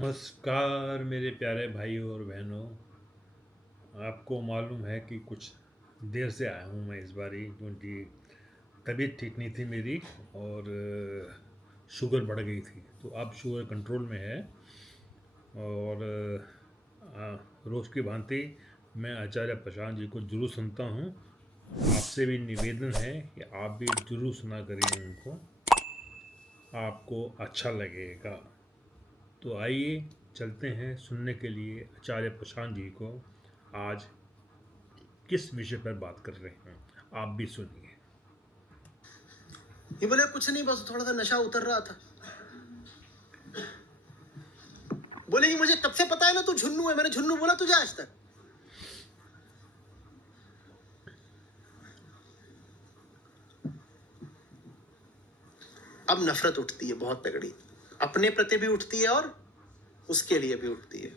नमस्कार मेरे प्यारे भाइयों और बहनों। आपको मालूम है कि कुछ देर से आया हूँ मैं इस बारी, क्योंकि तबीयत ठीक नहीं थी मेरी और शुगर बढ़ गई थी। तो अब शुगर कंट्रोल में है और रोज़ की भांति मैं आचार्य प्रशांत जी को जरूर सुनता हूँ। आपसे भी निवेदन है कि आप भी जरूर सुना करिए उनको, आपको अच्छा लगेगा। तो आइए चलते हैं सुनने के लिए आचार्य प्रशांत जी को। आज किस विषय पर बात कर रहे हैं आप भी सुनिए। ये बोले कुछ नहीं, बस थोड़ा सा नशा उतर रहा था। बोले कि मुझे तब से पता है ना तू झुन्नू है। मैंने झुन्नू बोला तुझे आज तक? अब नफरत उठती है बहुत तगड़ी, अपने प्रति भी उठती है और उसके लिए भी उठती है।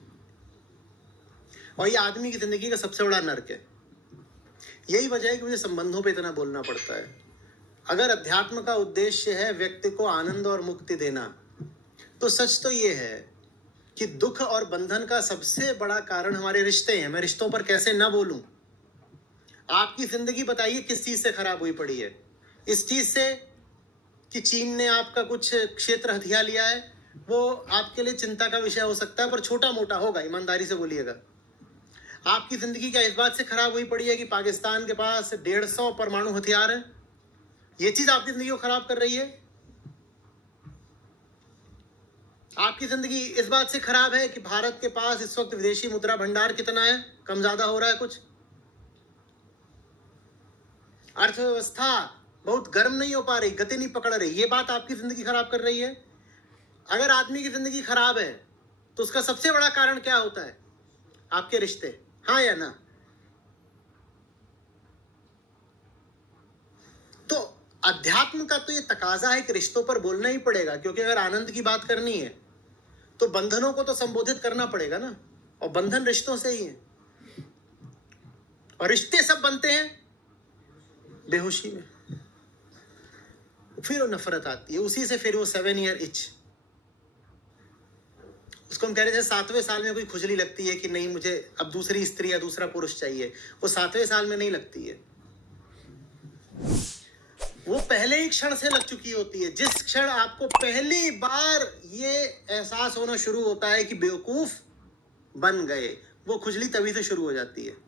और ये आदमी की जिंदगी का सबसे बड़ा नर्क है। यही वजह है कि मुझे संबंधों पे इतना बोलना पड़ता है। अगर अध्यात्म का उद्देश्य है व्यक्ति को आनंद और मुक्ति देना, तो सच तो ये है कि दुख और बंधन का सबसे बड़ा कारण हमारे रिश्ते हैं। मैं रिश्तों पर कैसे ना बोलूं। आपकी जिंदगी बताइए किस चीज से खराब हुई पड़ी है? इस चीज से कि चीन ने आपका कुछ क्षेत्र हथिया लिया है, वो आपके लिए चिंता का विषय हो सकता है, पर छोटा मोटा होगा, ईमानदारी से बोलिएगा। आपकी जिंदगी क्या इस बात से खराब हुई पड़ी है कि पाकिस्तान के पास 150 परमाणु हथियार है? ये चीज आपकी जिंदगी को खराब कर रही है? आपकी जिंदगी इस बात से खराब है कि भारत के पास इस वक्त विदेशी मुद्रा भंडार कितना है, कम ज्यादा हो रहा है कुछ? अर्थव्यवस्था बहुत गर्म नहीं हो पा रही, गति नहीं पकड़ रही, ये बात आपकी जिंदगी खराब कर रही है? अगर आदमी की जिंदगी खराब है तो उसका सबसे बड़ा कारण क्या होता है? आपके रिश्ते। हाँ या ना? तो अध्यात्म का तो ये तकाजा है कि रिश्तों पर बोलना ही पड़ेगा, क्योंकि अगर आनंद की बात करनी है तो बंधनों को तो संबोधित करना पड़ेगा ना, और बंधन रिश्तों से ही है। और रिश्ते सब बनते हैं बेहोशी में। फिर वो नफरत आती है, उसी से फिर वो 7 ईयर इच। उसको हम कह रहे थे 7वें साल में कोई खुजली लगती है कि नहीं मुझे अब दूसरी स्त्री या दूसरा पुरुष चाहिए, वो 7वें साल में नहीं लगती है, वो पहले ही क्षण से लग चुकी होती है। जिस क्षण आपको पहली बार ये एहसास होना शुरू होता है कि बेवकूफ बन गए, वो खुजली तभी से शुरू हो जाती है।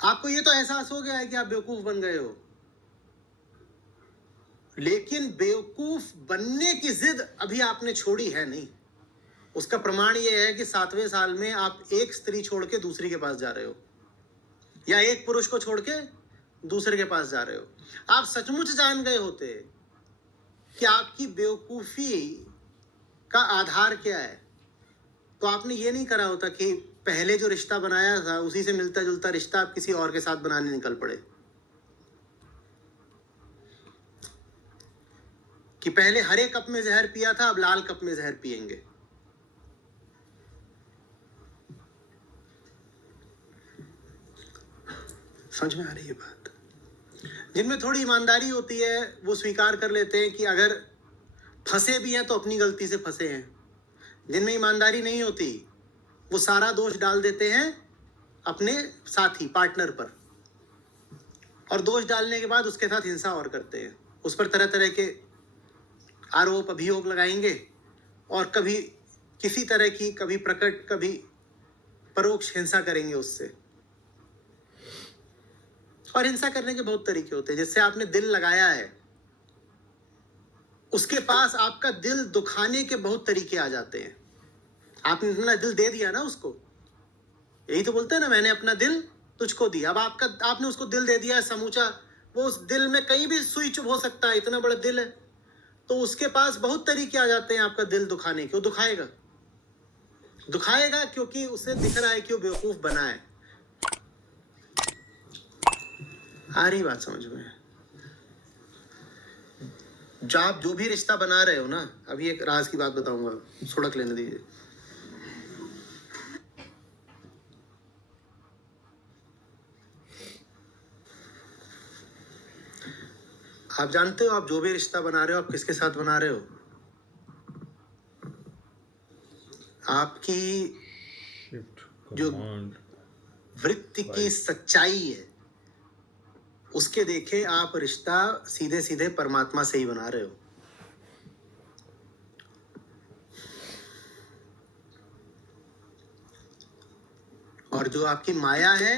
आपको ये तो एहसास हो गया है कि आप बेवकूफ बन गए हो, लेकिन बेवकूफ बनने की जिद अभी आपने छोड़ी है नहीं। उसका प्रमाण ये है कि 7वें साल में आप एक स्त्री छोड़ के दूसरी के पास जा रहे हो, या एक पुरुष को छोड़ के दूसरे के पास जा रहे हो। आप सचमुच जान गए होते कि आपकी बेवकूफी का आधार क्या है, तो आपने ये नहीं करा होता कि पहले जो रिश्ता बनाया था उसी से मिलता जुलता रिश्ता आप किसी और के साथ बनाने निकल पड़े। कि पहले हरे कप में जहर पिया था, अब लाल कप में जहर पिएंगे। समझ में आ रही है बात? जिनमें थोड़ी ईमानदारी होती है वो स्वीकार कर लेते हैं कि अगर फंसे भी हैं तो अपनी गलती से फंसे हैं। जिनमें ईमानदारी नहीं होती वो सारा दोष डाल देते हैं अपने साथी पार्टनर पर, और दोष डालने के बाद उसके साथ हिंसा और करते हैं। उस पर तरह तरह के आरोप अभियोग लगाएंगे, और कभी किसी तरह की, कभी प्रकट कभी परोक्ष हिंसा करेंगे उससे। और हिंसा करने के बहुत तरीके होते हैं। जिससे आपने दिल लगाया है उसके पास आपका दिल दुखाने के बहुत तरीके आ जाते हैं। आपने अपना दिल दे दिया ना उसको, यही तो बोलते हैं ना, मैंने अपना दिल तुझको दिया। अब आपने उसको दिल दे दिया है समूचा, वो उस दिल में कहीं भी सुई चुभ हो सकता है, इतना बड़ा दिल है, तो उसके पास बहुत तरीके आ जाते हैं आपका दिल दुखाने के। वो दुखाएगा दुखाएगा क्योंकि उसे दिख रहा है कि वो बेवकूफ बना है। आ रही बात समझ में? आप जो भी रिश्ता बना रहे हो ना, अभी एक राज की बात बताऊंगा, सुड़क लेने दीजिए। आप जानते हो आप जो भी रिश्ता बना रहे हो आप किसके साथ बना रहे हो? आपकी शिफ्ट जो कमांड वृत्ति की सच्चाई है उसके देखे आप रिश्ता सीधे सीधे परमात्मा से ही बना रहे हो। और जो आपकी माया है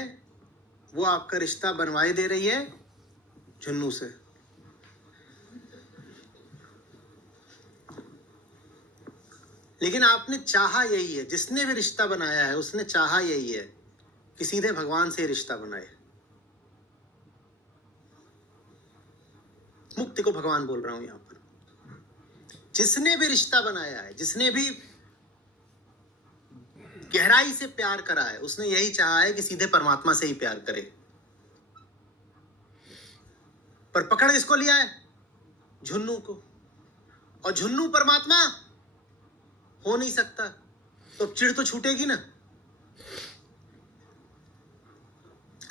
वो आपका रिश्ता बनवाए दे रही है झुन्नू से। लेकिन आपने चाहा यही है, जिसने भी रिश्ता बनाया है उसने चाहा यही है कि सीधे भगवान से रिश्ता बनाए। मुक्ति को भगवान बोल रहा हूं यहां पर। जिसने भी रिश्ता बनाया है, जिसने भी गहराई से प्यार करा है, उसने यही चाहा है कि सीधे परमात्मा से ही प्यार करे। पर पकड़ इसको लिया है झुन्नू को, और झुन्नू परमात्मा हो नहीं सकता, तो चिढ़ तो छूटेगी ना।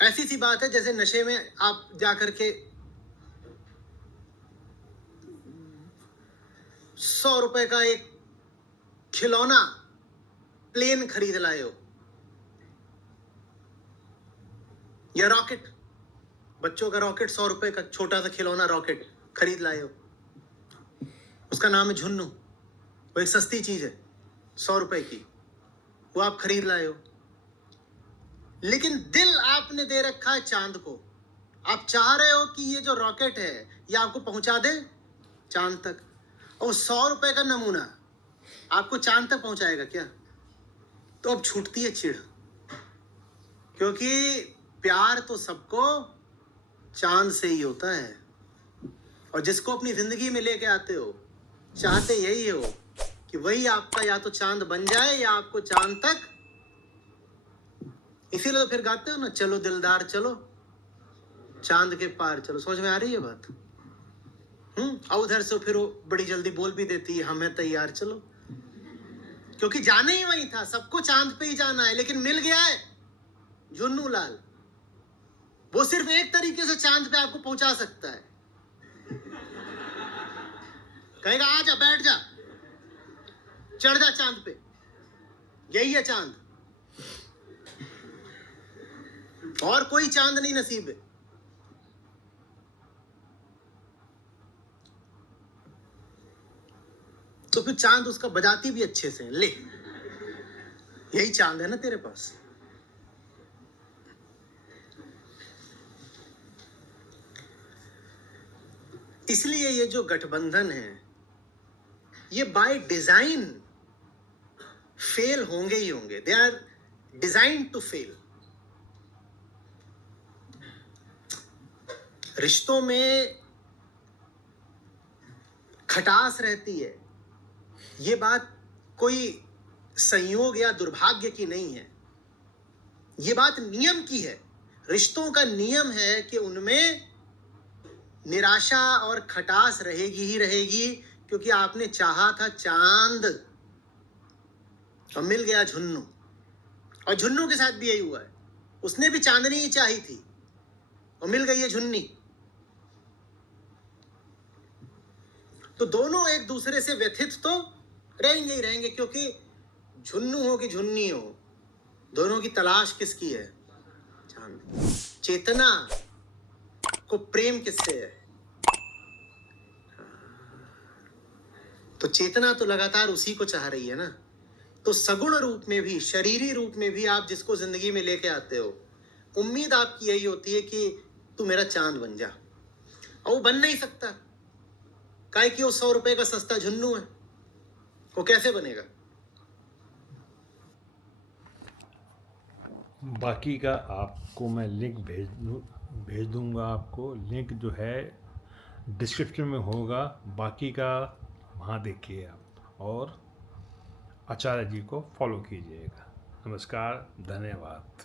ऐसी सी बात है जैसे नशे में आप जाकर के 100 रुपए का एक खिलौना प्लेन खरीद लाए हो, या रॉकेट, बच्चों का रॉकेट, 100 रुपए का छोटा सा खिलौना रॉकेट खरीद लाए हो, उसका नाम है झुन्नू। वो एक सस्ती चीज है 100 रुपए की, वो आप खरीद लाए हो। लेकिन दिल आपने दे रखा है चांद को। आप चाह रहे हो कि ये जो रॉकेट है ये आपको पहुंचा दे चांद तक, और 100 रुपए का नमूना आपको चांद तक पहुंचाएगा क्या? तो अब छूटती है चिढ़, क्योंकि प्यार तो सबको चांद से ही होता है। और जिसको अपनी जिंदगी में लेके आते हो, चाहते यही हो कि वही आपका या तो चांद बन जाए या आपको चांद तक। इसीलिए तो फिर गाते हो ना, चलो दिलदार चलो चांद के पार चलो। समझ में आ रही है बात? और उधर से फिर वो बड़ी जल्दी बोल भी देती है, हमें तैयार चलो, क्योंकि जाना ही वही था, सबको चांद पे ही जाना है। लेकिन मिल गया है झुन्नू लाल, वो सिर्फ एक तरीके से चांद पे आपको पहुंचा सकता है। कहेगा आ जा, बैठ जा, चढ़ जा चांद पे, यही है चांद, और कोई चांद नहीं नसीब है। तो फिर चांद उसका बजाती भी अच्छे से, ले यही चांद है ना तेरे पास। इसलिए ये जो गठबंधन है ये बाय डिजाइन फेल होंगे ही होंगे। They are design to fail. रिश्तों में खटास रहती है, ये बात कोई संयोग या दुर्भाग्य की नहीं है, ये बात नियम की है। रिश्तों का नियम है कि उनमें निराशा और खटास रहेगी ही रहेगी, क्योंकि आपने चाहा था चांद और मिल गया झुन्नू। और झुन्नू के साथ भी यही हुआ है, उसने भी चांदनी ही चाही थी और मिल गई है झुन्नी। तो दोनों एक दूसरे से व्यथित तो रहेंगे ही रहेंगे, क्योंकि झुन्नू हो कि झुन्नी हो, दोनों की तलाश किसकी है? चांद। चेतना को प्रेम किससे है? तो चेतना तो लगातार उसी को चाह रही है ना। तो सगुण रूप में भी, शरीरी रूप में भी आप जिसको जिंदगी में लेके आते हो, उम्मीद आपकी यही होती है कि तू मेरा चांद बन जा। और वो बन नहीं सकता, काहे कि वो 100 रुपए का सस्ता झुन्नू है, वो कैसे बनेगा? बाकी का आपको मैं लिंक भेज दूंगा। आपको लिंक जो है डिस्क्रिप्शन में होगा, बाकी का वहाँ देखिए आप, और आचार्य जी को फॉलो कीजिएगा। नमस्कार, धन्यवाद।